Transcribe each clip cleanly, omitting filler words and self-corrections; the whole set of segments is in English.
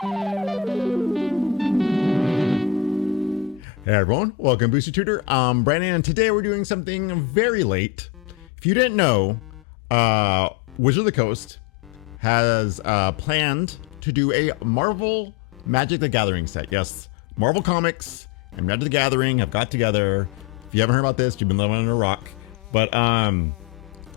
Hey everyone, welcome to Booster Tutor. I'm Brandon, and today we're doing something very late. If you didn't know, Wizard of the Coast has planned to do a Marvel Magic the Gathering set. Yes, Marvel Comics and Magic the Gathering have got together. If you haven't heard about this, you've been living under a rock. But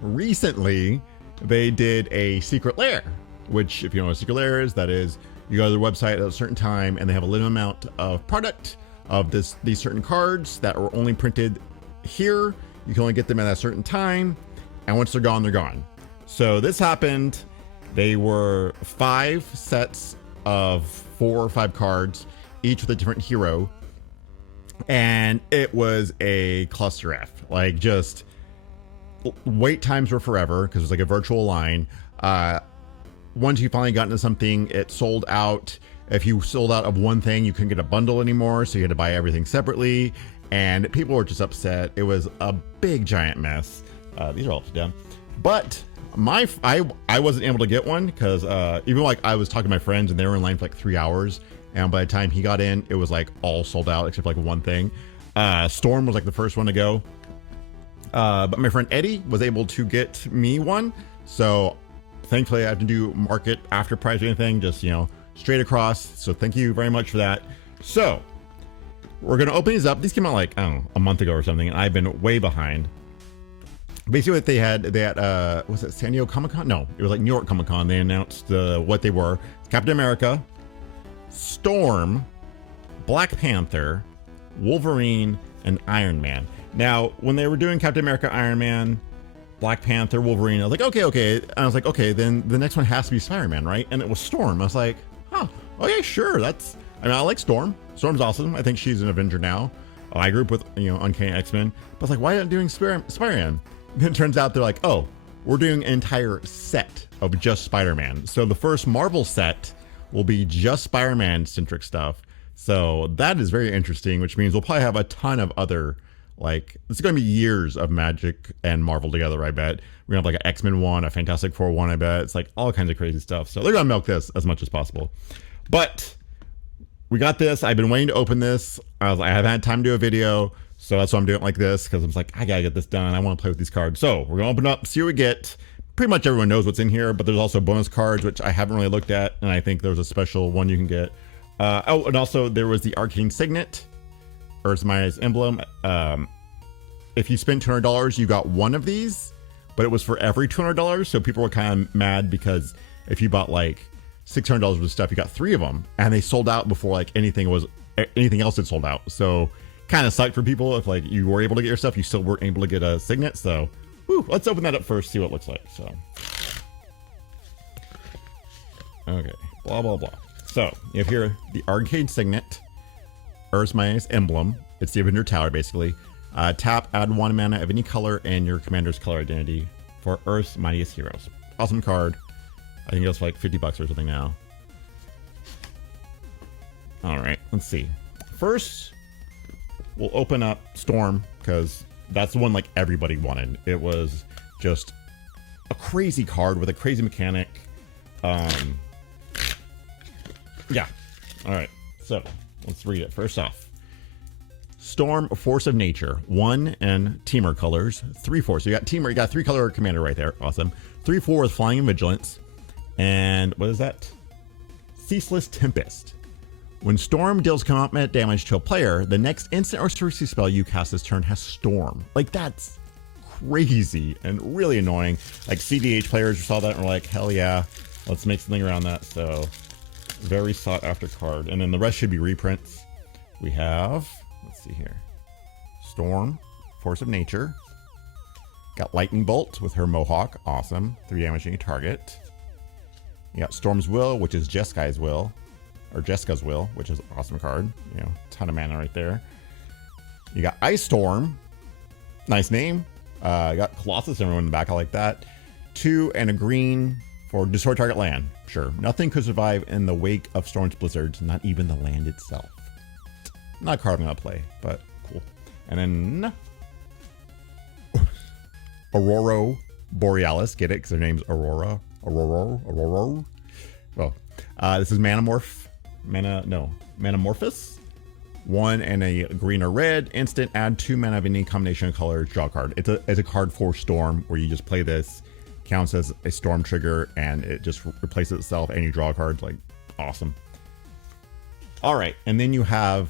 recently they did a secret lair, which, if you know what a secret lair is, that is, you go to their website at a certain time and they have a limited amount of product of these certain cards that are only printed here. You can only get them at a certain time, and once they're gone, they're gone. So this happened. They were 5 sets of 4 or 5 cards, each with a different hero, and it was a cluster F. Like, just wait times were forever because it was like a virtual line. Once you finally got into something, it sold out. If you sold out of one thing, you couldn't get a bundle anymore, so you had to buy everything separately, and people were just upset. It was a big giant mess. These are all down, but I wasn't able to get one because even like I was talking to my friends and they were in line for like 3 hours, and by the time he got in, it was like all sold out except for like one thing. Storm was like the first one to go, but my friend Eddie was able to get me one, so thankfully I have to do market after price or anything, just, you know, straight across. So thank you very much for that. So we're gonna open these up. These came out like, I don't know, a month ago or something, and I've been way behind. Basically what they had was it San Diego Comic-Con? No, it was like New York Comic-Con. They announced what they were: Captain America, Storm, Black Panther, Wolverine, and Iron Man. Now when they were doing Captain America, Iron Man, Black Panther, Wolverine, I was like, okay. And I was like, okay, then the next one has to be Spider-Man, right? And it was Storm. I was like, oh, okay, sure. I mean, I like Storm. Storm's awesome. I think she's an Avenger now. I grew up with, you know, Uncanny X-Men. But I was like, why aren't doing Spider-Man? Then it turns out they're like, oh, we're doing an entire set of just Spider-Man. So the first Marvel set will be just Spider-Man centric stuff. So that is very interesting, which means we'll probably have a ton of other, like, it's going to be years of Magic and Marvel together, I bet. We're going to have like an X-Men one, a Fantastic Four one, I bet. It's like all kinds of crazy stuff. So they're going to milk this as much as possible. But we got this. I've been waiting to open this. I haven't had time to do a video. So that's why I'm doing it like this, because I'm like, I got to get this done. I want to play with these cards. So we're going to open up, see what we get. Pretty much everyone knows what's in here, but there's also bonus cards, which I haven't really looked at. And I think there's a special one you can get. Oh, and also there was the Arcane Signet, Earth's Mightiest Emblem. If you spent $200, you got one of these, but it was for every $200. So people were kind of mad because if you bought like $600 worth of stuff, you got 3 of them, and they sold out before like anything else had sold out. So kind of sucked for people. If like you were able to get your stuff, you still weren't able to get a Signet. So let's open that up first, see what it looks like. So okay, blah blah blah. So you have here the Arcane Signet, Earth's Mightiest Emblem. It's the Avenger Tower, basically. Tap, add 1 mana of any color and your commander's color identity for Earth's Mightiest Heroes. Awesome card. I think it's like $50 or something now. All right, let's see. First, we'll open up Storm, because that's the one like everybody wanted. It was just a crazy card with a crazy mechanic. Yeah. All right, so let's read it. First off, Storm, Force of Nature, 1 and Teamer colors, 3/4. So you got Teamer, you got 3-color commander right there. Awesome. 3/4 with Flying and Vigilance. And what is that? Ceaseless Tempest. When Storm deals combat damage to a player, the next instant or sorcery spell you cast this turn has Storm. Like, that's crazy and really annoying. Like, CDH players saw that and were like, hell yeah, let's make something around that. So very sought after card. And then the rest should be reprints. We have, let's see here, Storm, Force of Nature. Got Lightning Bolt with her Mohawk. Awesome. 3 damage to any target. You got Storm's Will, which is Jessica's Will. Or Jessica's Will, which is an awesome card. You know, ton of mana right there. You got Ice Storm. Nice name. You got Colossus, everyone in the back. I like that. 2 and a green for destroy target land. Sure. Nothing could survive in the wake of Storm's blizzards, not even the land itself. Not a card I'm going to play, but cool. And then Aurora Borealis. Get it? Because her name's Aurora. Aurora. Well, This is Manamorphous. 1 and a green or red. Instant, add 2 mana of any combination of colors, draw a card. It's a card for Storm, where you just play this, counts as a Storm trigger, and it just replaces itself, and you draw a card. Like, awesome. All right, and then you have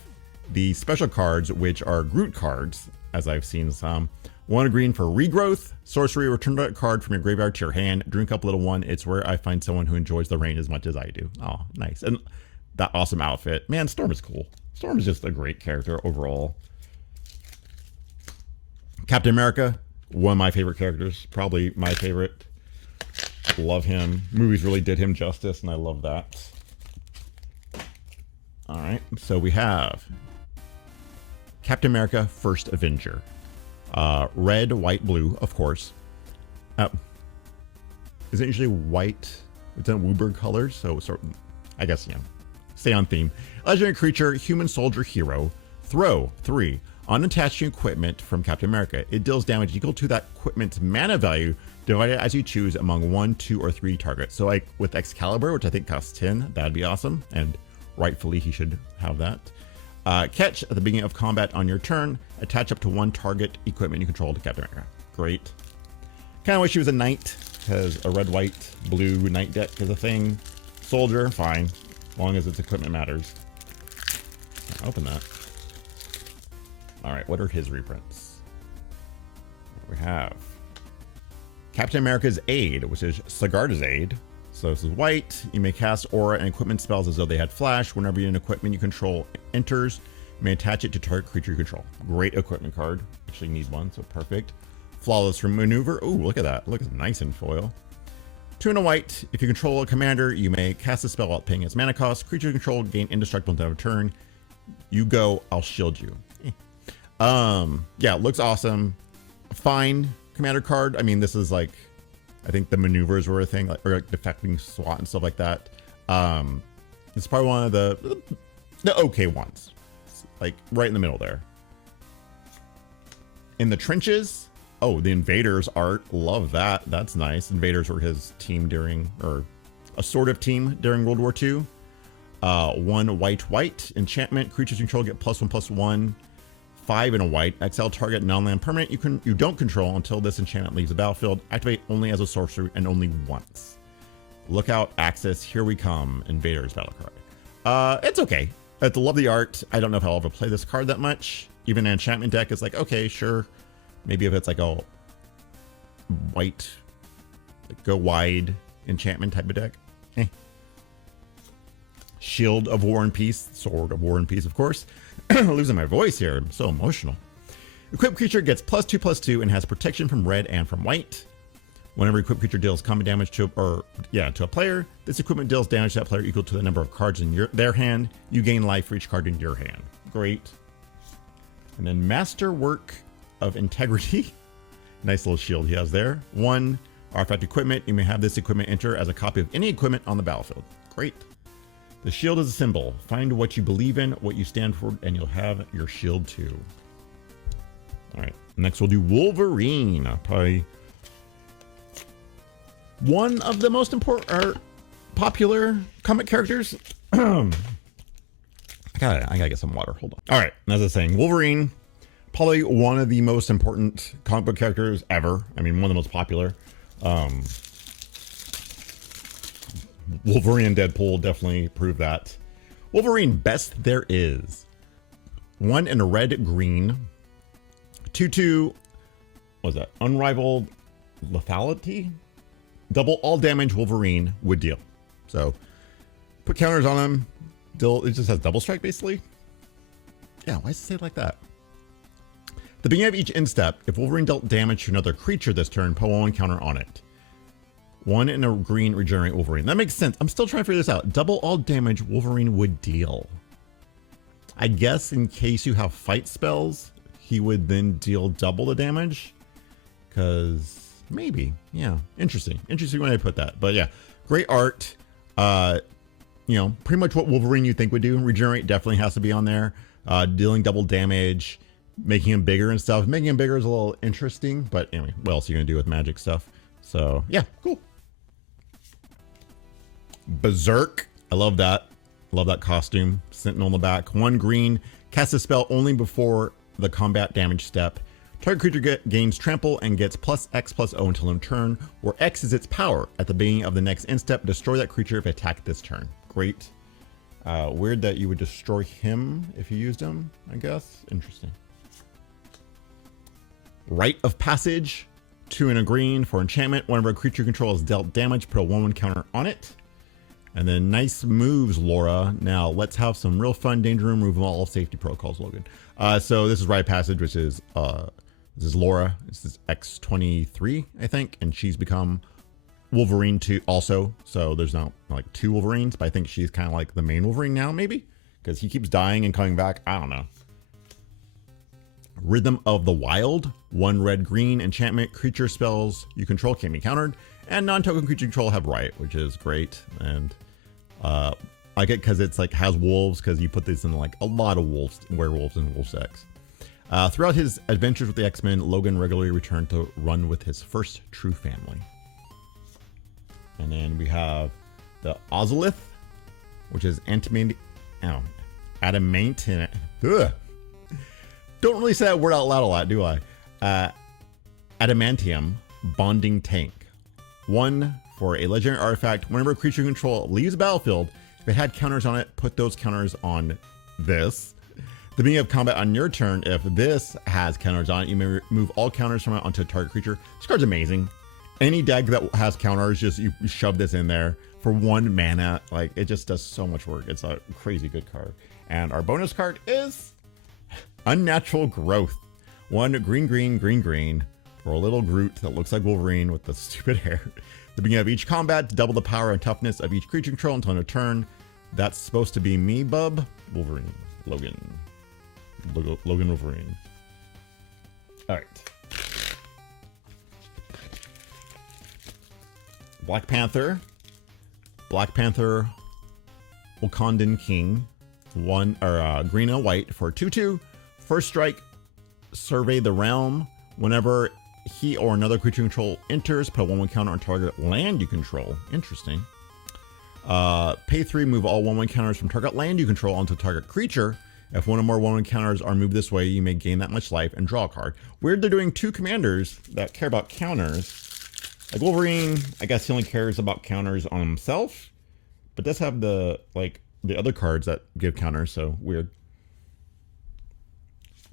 the special cards, which are Groot cards, as I've seen some. 1 green for Regrowth. Sorcery, return that card from your graveyard to your hand. Drink up, little one. It's where I find someone who enjoys the rain as much as I do. Oh, nice. And that awesome outfit. Man, Storm is cool. Storm is just a great character overall. Captain America, one of my favorite characters. Probably my favorite. Love him. Movies really did him justice, and I love that. All right, so we have Captain America First Avenger. Red, white, blue, of course. Is it usually white? It's in Wooburg colors, so I guess, yeah. Stay on theme. Legendary creature, human soldier hero. Throw 3. Unattached to equipment from Captain America. It deals damage equal to that equipment's mana value, divided as you choose among 1, 2, or 3 targets. So like with Excalibur, which I think costs 10, that'd be awesome. And rightfully he should have that. Catch at the beginning of combat on your turn. Attach up to 1 target equipment you control to Captain America. Great. Kind of wish he was a knight, because a red, white, blue knight deck is a thing. Soldier, fine. As long as its equipment matters. Can't open that. Alright, what are his reprints? We have Captain America's Aid, which is Sigarda's Aid. So this is white. You may cast aura and equipment spells as though they had flash. Whenever an equipment you control enters, you may attach it to target creature you control. Great equipment card. Actually need one, so perfect. Flawless maneuver. Oh, look at that. Looks nice in foil. 2 and a white. If you control a commander, you may cast a spell without paying its mana cost. Creature you control gain indestructible until a turn. You go, I'll shield you. Yeah, looks awesome. Fine commander card. I mean, this is like, I think the maneuvers were a thing, like, or like defecting SWAT and stuff like that. It's probably one of the okay ones. It's like right in the middle there. In the trenches, oh, the Invaders art, love that. That's nice. Invaders were his team during, or a sort of team during World War II. 1 white enchantment. Creatures you control get +1/+1. 5 and a white. Exile target non-land permanent you don't control until this enchantment leaves the battlefield. Activate only as a sorcery and only once. Look out, Axis. Here we come. Invaders battle card. It's okay. I love the art. I don't know if I'll ever play this card that much. Even an enchantment deck is like, okay, sure. Maybe if it's like a white, like go wide enchantment type of deck. Shield of War and Peace. Sword of War and Peace, of course. Losing my voice here. I'm so emotional. Equipped creature gets +2/+2 and has protection from red and from white. Whenever equipped creature deals combat damage to a player, this equipment deals damage to that player equal to the number of cards in their hand. You gain life for each card in your hand. Great. And then Masterwork of Integrity. Nice little shield he has there. 1 artifact equipment. You may have this equipment enter as a copy of any equipment on the battlefield. Great. The shield is a symbol. Find what you believe in, what you stand for, and you'll have your shield too. All right, next we'll do Wolverine. Probably one of the most important or popular comic characters. I gotta get some water. Hold on. All right, as I was saying, Wolverine, probably one of the most important comic book characters ever. I mean, one of the most popular. Wolverine and Deadpool definitely prove that. Wolverine, best there is. 1 in a red green. 2/2. What was that? Unrivaled lethality. Double all damage Wolverine would deal. So put counters on him. It just has double strike basically. Yeah, why does it say it like that? At the beginning of each end step, if Wolverine dealt damage to another creature this turn, put 1 counter on it. 1 in a green regenerate Wolverine. That makes sense. I'm still trying to figure this out. Double all damage Wolverine would deal. I guess in case you have fight spells, he would then deal double the damage. Because maybe, yeah, interesting. Interesting when I put that. But yeah, great art. You know, pretty much what Wolverine you think would do. Regenerate definitely has to be on there. Dealing double damage, making him bigger and stuff. Making him bigger is a little interesting. But anyway, what else are you going to do with magic stuff? So yeah, cool. Berserk, I love that. Love that costume. Sentinel in the back. 1 green. Cast a spell only before the combat damage step. Target creature gains trample and gets +X+0 until end turn, where X is its power. At the beginning of the next end step, destroy that creature if attacked this turn. Great. Weird that you would destroy him if you used him, I guess. Interesting. Rite of Passage. 2 and a green for enchantment. Whenever a creature control is dealt damage, put a 1/1 counter on it. And then nice moves, Laura. Now let's have some real fun danger room, remove all safety protocols, Logan. So this is Rite of Passage, which is this is Laura. This is X23, I think, and she's become Wolverine 2 also. So there's now like 2 Wolverines, but I think she's kind of like the main Wolverine now, maybe, because he keeps dying and coming back. I don't know. Rhythm of the Wild. 1 red green enchantment. Creature spells you control can't be countered, and non-token creature control have Riot, which is great. And I like it because it's like has wolves, because you put this in like a lot of wolves, werewolves, and wolf sex. Throughout his adventures with the X-Men, Logan regularly returned to run with his first true family. And then we have the Ozolith, which is adamantine. Ugh. Don't really say that word out loud a lot, do I? Adamantium bonding tank. 1 for a legendary artifact. Whenever a creature you control leaves the battlefield, if it had counters on it, put those counters on this. The beginning of combat on your turn, if this has counters on it, you may remove all counters from it onto a target creature. This card's amazing. Any deck that has counters, just you shove this in there for 1 mana. Like, it just does so much work. It's a crazy good card. And our bonus card is Unnatural Growth. 1 green, green, green, green for a little Groot that looks like Wolverine with the stupid hair. The beginning of each combat, double the power and toughness of each creature control until end of turn. That's supposed to be me, bub. Wolverine. Logan Wolverine. All right. Black Panther. Black Panther Wakandan King. 1 or green and white for 2/2. First strike, survey the realm. Whenever he or another creature you control enters, put a 1/1 counter on target land you control. Interesting. Pay 3, move all 1/1 counters from target land you control onto target creature. If 1 or more 1/1 counters are moved this way, you may gain that much life and draw a card. Weird they're doing 2 commanders that care about counters. Like Wolverine, I guess he only cares about counters on himself, but does have the other cards that give counters, so weird.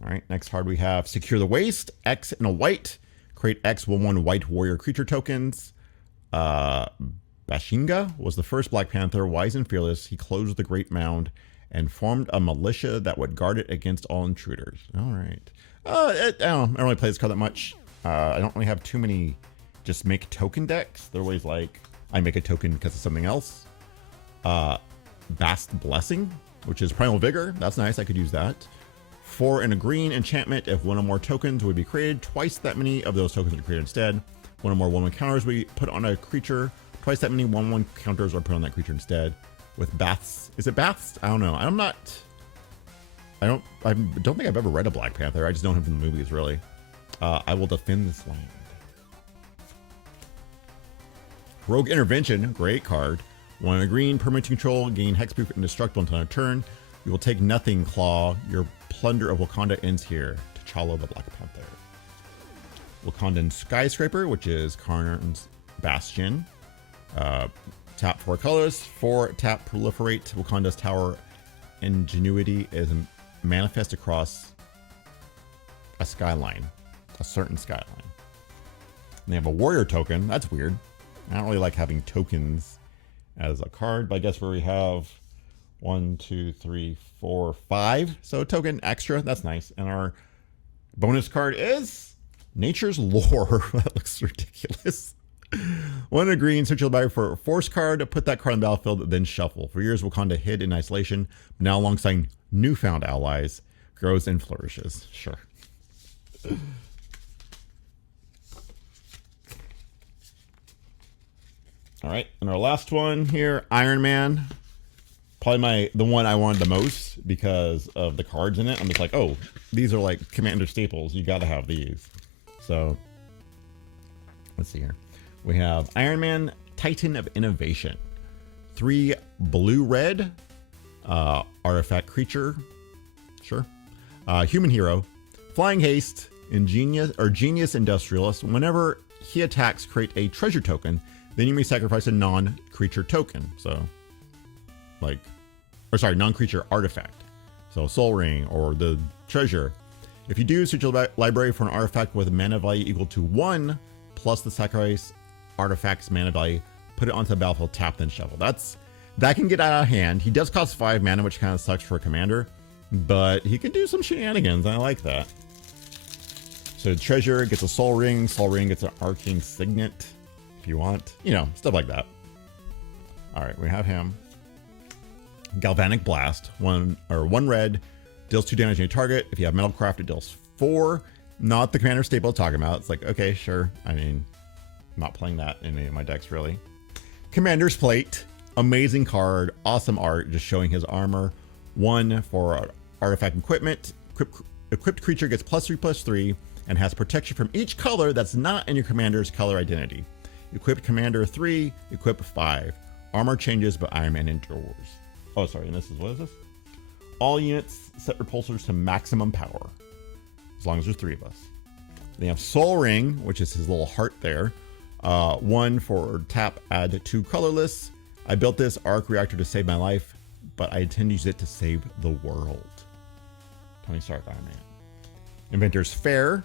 All right, next card we have Secure the Waste. X and a white. Create X 1/1 white warrior creature tokens. Bashinga was the first Black Panther, wise and fearless. He closed the Great Mound and formed a militia that would guard it against all intruders. All right. I don't really play this card that much. I don't really have too many just make token decks. They're always like, I make a token because of something else. Bast Blessing, which is Primal Vigor. That's nice. I could use that. 4 and a green enchantment. If 1 or more tokens would be created, twice that many of those tokens are created instead. 1 or more 1/1 counters we put on a creature. Twice that many 1/1 counters are put on that creature instead. With baths, is it baths? I don't know. I don't think I've ever read a Black Panther. I just know him from the movies, really. I will defend this land. Rogue Intervention, great card. 1 and a green, permanent control, gain hexproof indestructible until end of turn. You will take nothing, Claw. Your plunder of Wakanda ends here. T'Challa the Black Panther. Wakandan Skyscraper, which is Karn's Bastion. Tap 4 colors. 4 tap proliferate. Wakanda's tower ingenuity is manifest across a skyline, a certain skyline. And they have a warrior token. That's weird. I don't really like having tokens as a card, but I guess where we have 1, 2, 3, 4, 5. So token extra. That's nice. And our bonus card is Nature's Lore. That looks ridiculous. 1 and a green, search your library for a force card, put that card on the battlefield, then shuffle. For years, Wakanda hid in isolation, but now alongside newfound allies, grows and flourishes. Sure. All right, and our last one here, Iron Man. Probably the one I wanted the most because of the cards in it. I'm just like, oh, these are like Commander staples. You got to have these. So let's see here. We have Iron Man, Titan of Innovation. 3 blue-red artifact creature. Sure. Human hero. Flying haste. Genius industrialist. Whenever he attacks, create a treasure token. Then you may sacrifice a non-creature token. So, like, or sorry, non-creature artifact. So Soul Ring or the treasure. If you do, search your library for an artifact with mana value equal to 1 plus the sacrifice artifact's mana value. Put it onto the battlefield, tap, then shuffle. That can get out of hand. He does cost 5 mana, which kind of sucks for a commander, but he can do some shenanigans. I like that. So treasure gets a Soul Ring gets an Arcane Signet if you want, you know, stuff like that. All right, we have him. Galvanic Blast, one red, deals 2 damage to your target. If you have Metalcraft, it deals 4. Not the commander staple I'm talking about. It's like, okay, sure. I mean, I'm not playing that in any of my decks, really. Commander's Plate, amazing card, awesome art, just showing his armor. 1 for artifact equipment. Equipped creature gets +3/+3 and has protection from each color that's not in your commander's color identity. Equipped commander 3, equip 5. Armor changes, but Iron Man endures. Oh, sorry, and what is this? All units set repulsors to maximum power, as long as there's 3 of us. Then you have Soul Ring, which is his little heart there. 1 for tap, add 2 colorless. I built this arc reactor to save my life, but I intend to use it to save the world. Tony Stark, Iron Man. Inventor's Fair.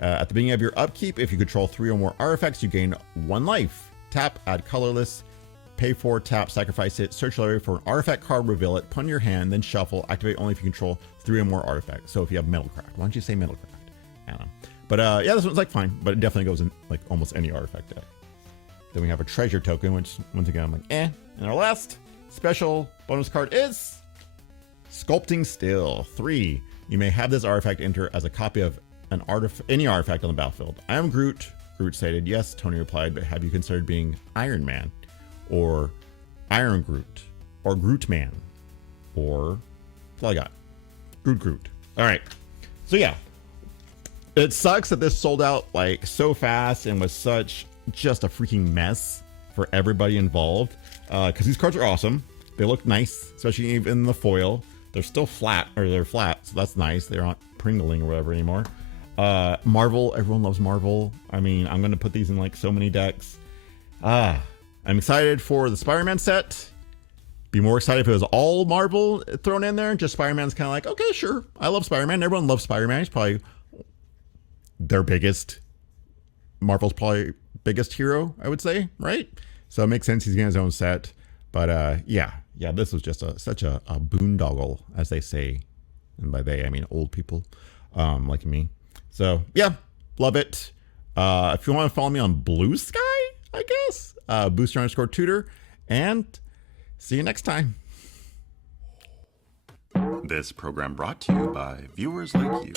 At the beginning of your upkeep, if you control 3 or more artifacts, you gain 1 life. Tap, add colorless. Pay 4, tap, sacrifice it, search your library for an artifact card, reveal it, put in your hand, then shuffle, activate only if you control 3 or more artifacts. So if you have Metalcraft, why don't you say Metalcraft? I don't know. But yeah, this one's like fine, but it definitely goes in like almost any artifact deck. Then we have a treasure token, which once again, I'm like, eh. And our last special bonus card is Sculpting Steel 3. You may have this artifact enter as a copy of any artifact on the battlefield. I am Groot. Groot stated, yes, Tony replied, but have you considered being Iron Man? Or Iron Groot, or Groot Man, or that's all I got. Groot. All right, so yeah, it sucks that this sold out like so fast and was such just a freaking mess for everybody involved. Because these cards are awesome. They look nice, especially even in the foil. They're still flat, so that's nice. They're not pringling or whatever anymore. Marvel, everyone loves Marvel. I mean, I'm gonna put these in like so many decks. I'm excited for the Spider-Man set. Be more excited if it was all Marvel thrown in there. Just Spider-Man's kind of like, okay, sure. I love Spider-Man. Everyone loves Spider-Man. He's probably their Marvel's probably biggest hero, I would say, right? So it makes sense he's getting his own set. But yeah, this was just such a boondoggle, as they say. And by they, I mean old people like me. So yeah, love it. If you want to follow me on Blue Sky, I guess. Booster_Tutor, and see you next time. This program brought to you by viewers like you.